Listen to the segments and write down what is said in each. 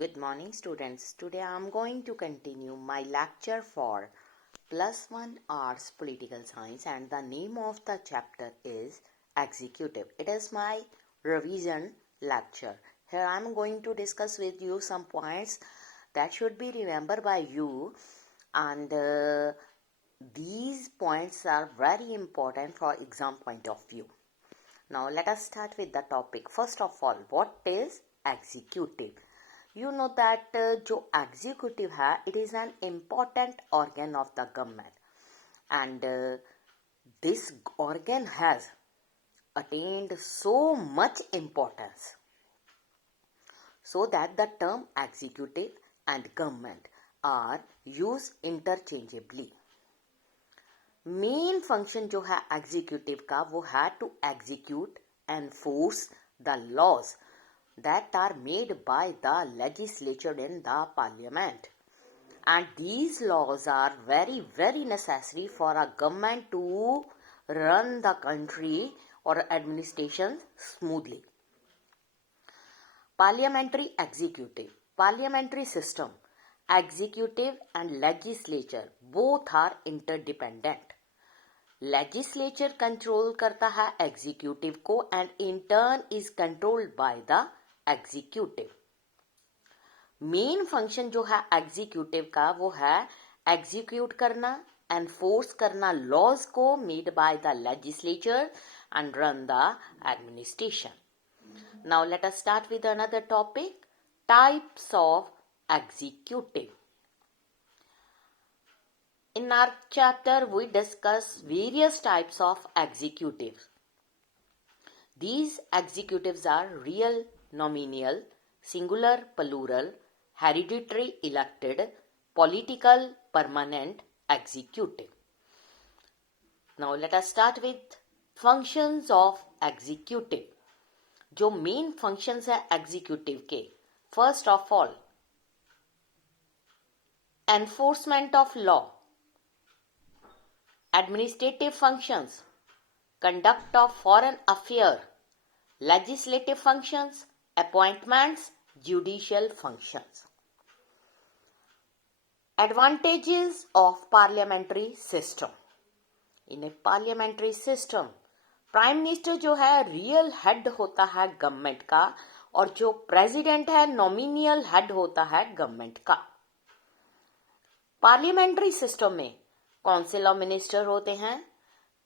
Good morning students. Today I am going to continue my lecture for +1 Arts Political Science and the name of the chapter is Executive. It is my revision lecture. Here I am going to discuss with you some points that should be remembered by you and these points are very important for exam point of view. Now let us start with the topic. First of all, what is executive? You know that जो executive है, it is an important organ of the government and this organ has attained so much importance so that the term executive and government are used interchangeably. Main function जो है executive का वो है to execute enforce the laws that are made by the legislature in the parliament, and these laws are very necessary for a government to run the country or administration smoothly. Parliamentary executive, parliamentary system, executive and legislature both are interdependent. Legislature control करता है executive को and in turn is controlled by the executive. Main function जो है executive का वो है execute करना, enforce करना लॉज को made by the legislature and run the administration. Now let us start with another topic, types of executive. In our chapter we discuss various types of executives. These executives are real, nominal, singular, plural, hereditary, elected, political, permanent, executive. Now let us start with functions of executive. जो main functions है executive के, first of all, enforcement of law, administrative functions, conduct of foreign affairs, legislative functions, appointments, judicial functions. Advantages of parliamentary system. In a parliamentary system, prime minister जो है real head होता है government का और जो president है नॉमिनियल head होता है गवर्नमेंट का. पार्लियामेंट्री सिस्टम में काउंसिल ऑफ मिनिस्टर होते हैं.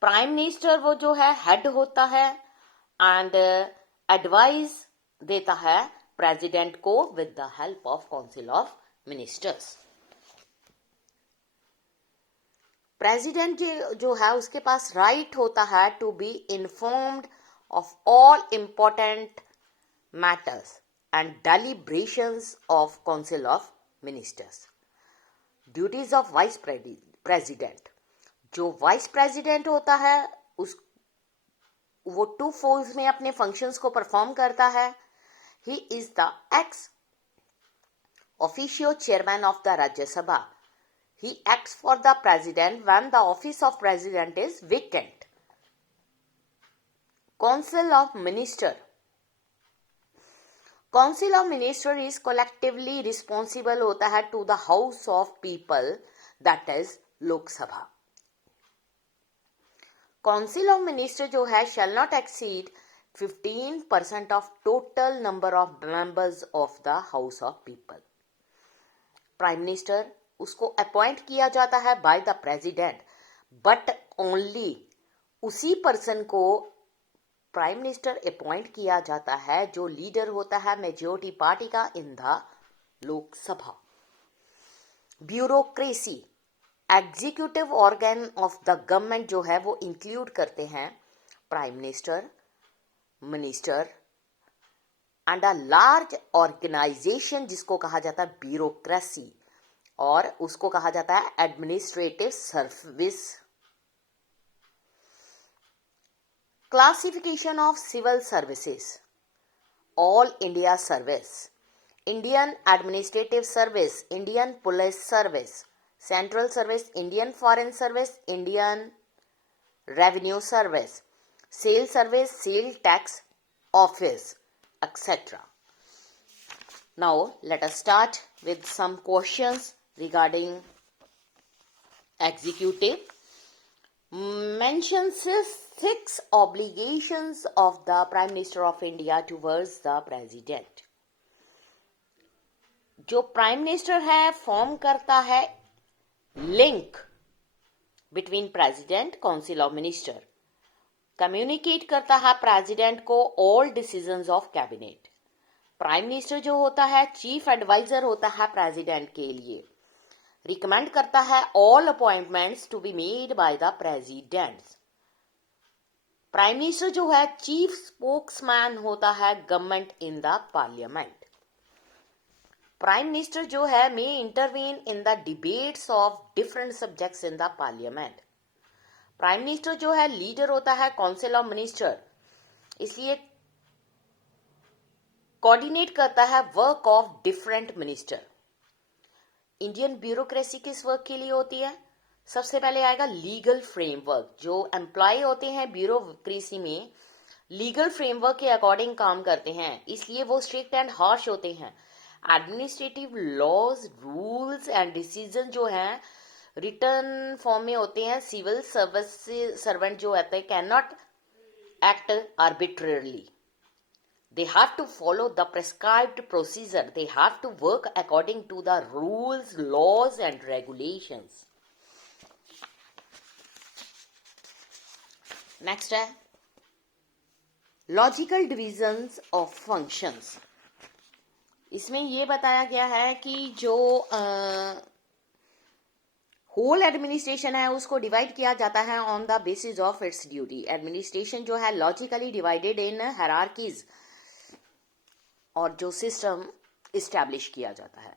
प्राइम मिनिस्टर वो जो है हेड होता है एंड एडवाइस देता है प्रेसिडेंट को with the help of council of ministers. President जो है उसके पास राइट होता है to be informed of all important matters and deliberations of council of ministers. Duties of vice president, जो वाइस प्रेसिडेंट होता है वो टू फोल्ड्स में अपने फंक्शंस को परफॉर्म करता है. He is the ex officio chairman of the Rajya Sabha. He acts for the president when the office of president is vacant. Council of minister, council of minister is collectively responsible होता है to the house of people, that is Lok Sabha. Council of minister जो है shall not exceed 15% of total number of members of the house of people. Prime minister उसको appoint किया जाता है bye the president, but only उसी person को prime minister appoint किया जाता है जो लीडर होता है मेजॉरिटी पार्टी का in the Lok Sabha. Bureaucracy, executive organ of the government जो है वो इंक्लूड करते हैं prime minister, minister and a large organization जिसको कहा जाता है ब्यूरोक्रेसी और उसको कहा जाता है administrative service. Classification of civil services, all India service, Indian administrative service, Indian police service, Central Service, Indian Foreign Service, Indian Revenue Service, Sale Service, Sale Tax Office, etc. Now let us start with some questions regarding executive. Mentions 6 obligations of the Prime Minister of India towards the President. जो prime minister है form करता है link between president, council of minister, communicate करता है president को all decisions of cabinet. Prime minister जो होता है चीफ एडवाइजर होता है प्रेसिडेंट के लिए, रिकमेंड करता है all appointments to be made by the president. Prime minister जो है चीफ स्पोक्समैन होता है government in the parliament. Prime minister जो है may intervene in the debates of different subjects in the parliament. Prime minister जो है leader होता है काउंसिल ऑफ मिनिस्टर, इसलिए कोऑर्डिनेट करता है work of different minister. Indian bureaucracy किस वर्क के लिए होती है? सबसे पहले आएगा लीगल फ्रेमवर्क। जो एम्प्लॉय होते हैं ब्यूरोक्रेसी में लीगल फ्रेमवर्क के अकॉर्डिंग काम करते हैं, इसलिए वो स्ट्रिक्ट एंड हार्श होते हैं। Administrative laws, rules and decision जो हैं रिटर्न फॉर्म में होते हैं। सिविल सर्विस सर्वेंट जो होते हैं can not act arbitrarily, they have to follow the prescribed procedure, they have to work according to the rules, laws and regulations. Next है logical divisions of functions. इसमें ये बताया गया है कि जो होल एडमिनिस्ट्रेशन है उसको डिवाइड किया जाता है on the basis of its duty. Administration जो है लॉजिकली डिवाइडेड इन हायरार्कीज और जो सिस्टम इस्टेब्लिश किया जाता है।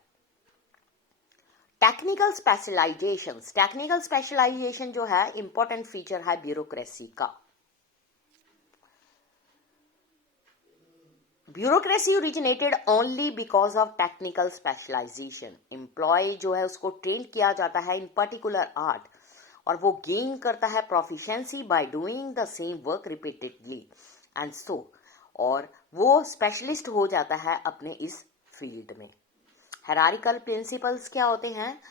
टेक्निकल स्पेशलाइजेशन, टेक्निकल स्पेशलाइजेशन जो है इंपॉर्टेंट फीचर है ब्यूरोक्रेसी का। Bureaucracy originated only because of technical specialization. Employ जो है उसको ट्रेन किया जाता है इन पर्टिकुलर आर्ट और वो गेन करता है proficiency by doing the same work repeatedly and so, और वो स्पेशलिस्ट हो जाता है अपने इस फील्ड में। हायरार्किकल प्रिंसिपल्स क्या होते हैं?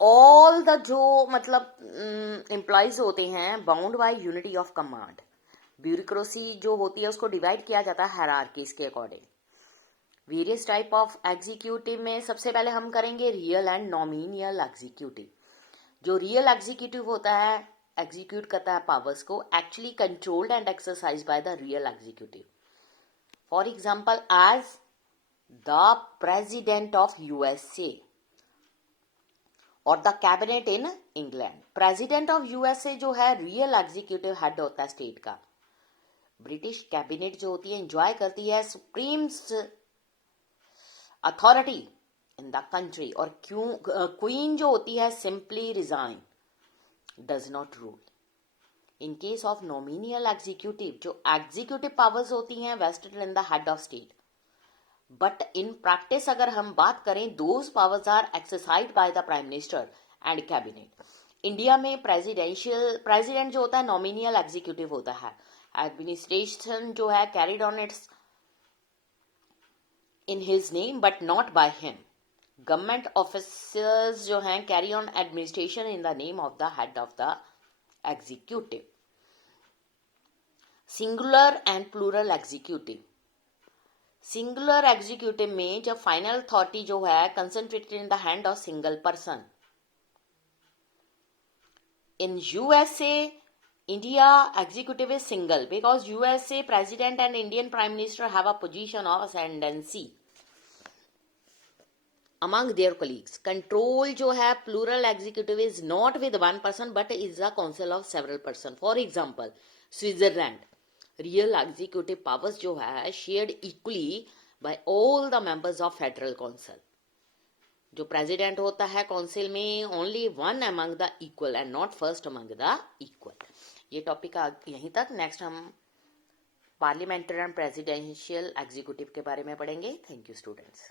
ऑल द जो मतलब एम्प्लॉयज होते हैं bound by unity of command. Bureaucracy जो होती है उसको डिवाइड किया जाता है हायरार्कीज के according. Various type of executive में सबसे पहले हम करेंगे रियल एंड नॉमिनियल एग्जीक्यूटिव। जो रियल एग्जीक्यूटिव होता है एग्जीक्यूट करता है पावर्स को, actually controlled and exercise by the real executive. For example as the president of USA और the cabinet in England. President of USA जो है रियल एग्जीक्यूटिव हेड होता है स्टेट का। ब्रिटिश कैबिनेट जो होती है एंजॉय करती है supreme authority in the country, और क्वीन जो होती है simply resign, does not rule. In case of nominal executive जो एग्जीक्यूटिव पावर्स होती हैं vested in the head of state, but in practice अगर हम बात करें those powers are exercised by the prime minister and cabinet. India में president जो होता है नॉमिनियल एग्जीक्यूटिव होता है। एडमिनिस्ट्रेशन जो है carried on its in his name but not by him. Government officers जो हैं carry on administration in the name of the head of the executive. Singular and plural executive. Singular executive में जब final authority जो है concentrated in the hand of single person. In USA India executive is single because USA president and Indian prime minister have a position of ascendancy among their colleagues. Control जो है plural executive is not with one person but is a council of several person. For example, Switzerland, real executive powers जो है shared equally by all the members of federal council. जो president होता है council में only one among the equal and not first among the equal. ये topic यहीं तक। Next हम पार्लियामेंट्री एंड प्रेसिडेंशियल एग्जीक्यूटिव के बारे में पढ़ेंगे। Thank you students.